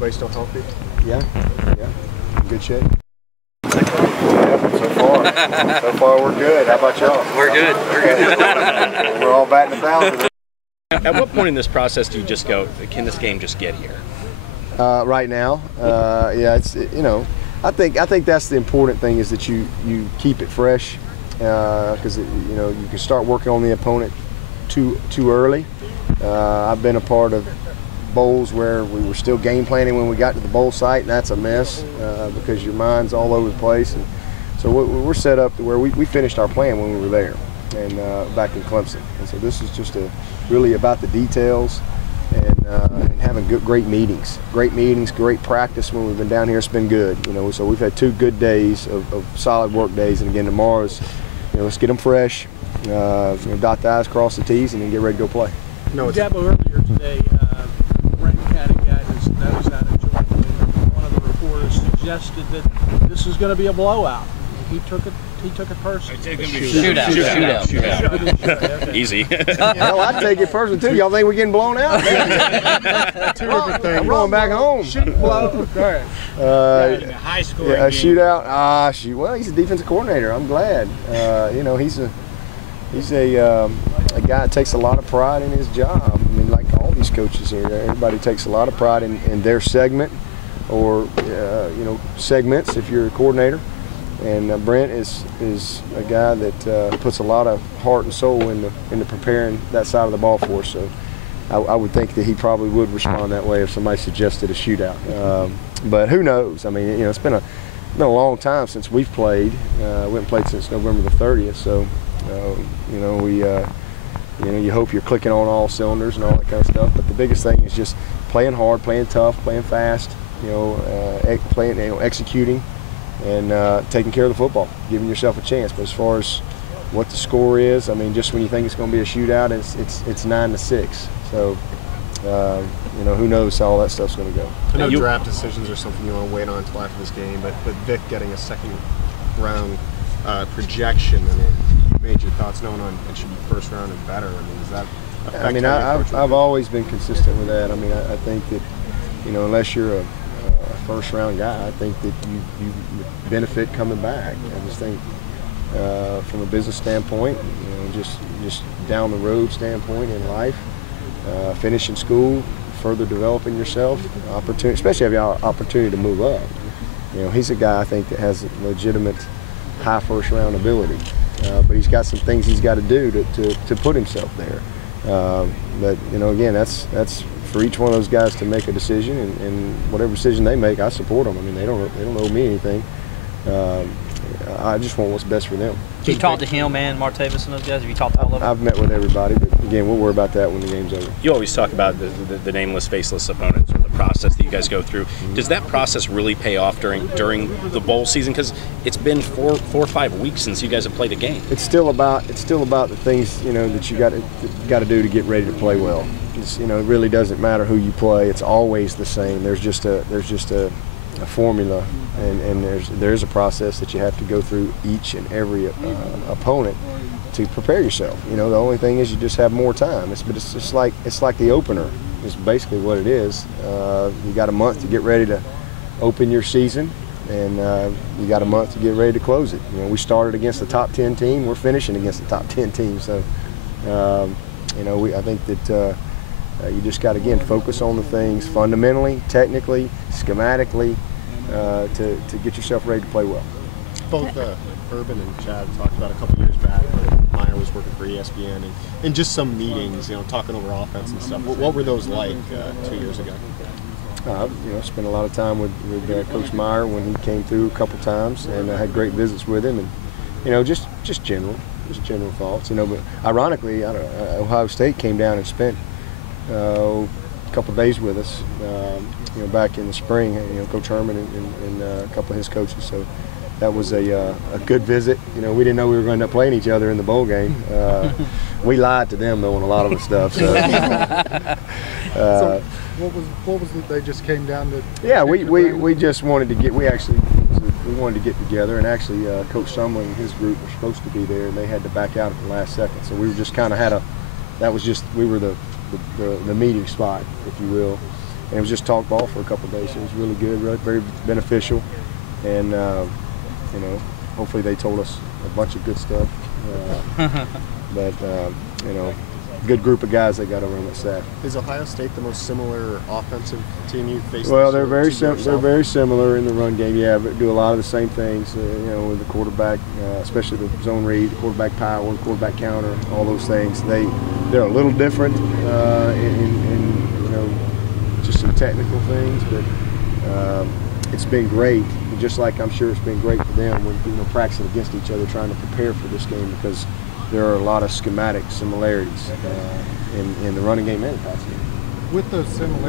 Everybody still healthy? Yeah, in good shape. Yeah, so far we're good. How about y'all? We're good. We're all batting 1,000. At what point in this process do you just go, can this game just get here? Right now, yeah, it's I think that's the important thing, is that you keep it fresh, because you can start working on the opponent too early. I've been a part of bowls where we were still game planning when we got to the bowl site, and that's a mess because your mind's all over the place. And so we're set up to where we finished our plan when we were there, and back in Clemson. And so this is just really about the details and having great meetings, great practice when we've been down here. It's been good, So we've had 2 good days of solid work days, and again tomorrow's, let's get them fresh, dot the I's, cross the T's, and then get ready to go play. Dabo, earlier today, Brent Caddick got his nose out of joint, and one of the reporters suggested that this is going to be a blowout. He took it personally. Shootout. Easy. Well, I'd take it personally too. Y'all think we're getting blown out? 2 different things. I'm going back home. High score. Yeah, a shootout. Well, he's a defensive coordinator. I'm glad. He's a guy that takes a lot of pride in his job. I mean, like all these coaches here, everybody takes a lot of pride in their segment, or segments if you're a coordinator. And Brent is a guy that puts a lot of heart and soul into preparing that side of the ball for us. So I would think that he probably would respond that way if somebody suggested a shootout. But who knows? I mean, it's been a long time since we've played. We haven't played since November the 30th. So you hope you're clicking on all cylinders and all that kind of stuff. But the biggest thing is just playing hard, playing tough, playing fast. Executing. And taking care of the football, giving yourself a chance. But as far as what the score is, I mean, just when you think it's going to be a shootout, it's 9-6. So, who knows how all that stuff's going to go. I know draft decisions are something you want to wait on until after this game, but Vic getting a second round projection, I mean, you made your thoughts known on it should be first round and better. I mean, is that affect I mean, I've always been consistent with that. I mean, I think that, unless you're a first round guy, I think that you benefit coming back. I just think from a business standpoint, just down the road standpoint in life, finishing school, further developing yourself, opportunity, especially if you have the opportunity to move up. He's a guy I think that has legitimate high first round ability, but he's got some things he's got to do to put himself there. But again, that's for each one of those guys to make a decision, and whatever decision they make, I support them. I mean, they don't owe me anything. I just want what's best for them. Have you talked to him and Martavis and those guys? Have you talked to all of them? I've met with everybody, but again, we'll worry about that when the game's over. You always talk about the nameless, faceless opponents, or the process that you guys go through. Does that process really pay off during the bowl season? Because it's been 4 or 5 weeks since you guys have played a game. It's still about the things that you got to do to get ready to play well. It really doesn't matter who you play. It's always the same. There's just a formula, and there's a process that you have to go through each and every opponent to prepare yourself. The only thing is you just have more time. It's like the opener is basically what it is. You got a month to get ready to open your season, and you got a month to get ready to close it. We started against the top 10 team. We're finishing against the top 10 team. So I think that you just got to, again, focus on the things fundamentally, technically, schematically, to get yourself ready to play well. Both Urban and Chad talked about a couple years back when Meyer was working for ESPN, and just some meetings, talking over offense and stuff. What were those like 2 years ago? Spent a lot of time with Coach Meyer when he came through a couple times, and I had great visits with him, and just general thoughts. But ironically, Ohio State came down and spent a couple of days with us, back in the spring. Coach Herman and a couple of his coaches. So that was a good visit. We didn't know we were going to end up playing each other in the bowl game. We lied to them though on a lot of the stuff. So, so what was it? They just came down to. Yeah, we just wanted to get. We wanted to get together, and actually Coach Sumlin and his group were supposed to be there, and they had to back out at the last second. So we were just kind of we were the meeting spot, if you will. and it was just talk ball for a couple of days. So it was really good, very beneficial, and you know, hopefully they told us a bunch of good stuff. But you know, good group of guys they got over on that staff. Is Ohio State the most similar offensive team you've faced? Well, they're very similar in the run game. Yeah, but do a lot of the same things. You know, with the quarterback, especially the zone read, the quarterback power, the quarterback counter, all those things. They're a little different in you know, just some technical things, but it's been great. Just like I'm sure it's been great for them when, you know, practicing against each other, trying to prepare for this game, because there are a lot of schematic similarities in the running game and the passing game. With those similarities,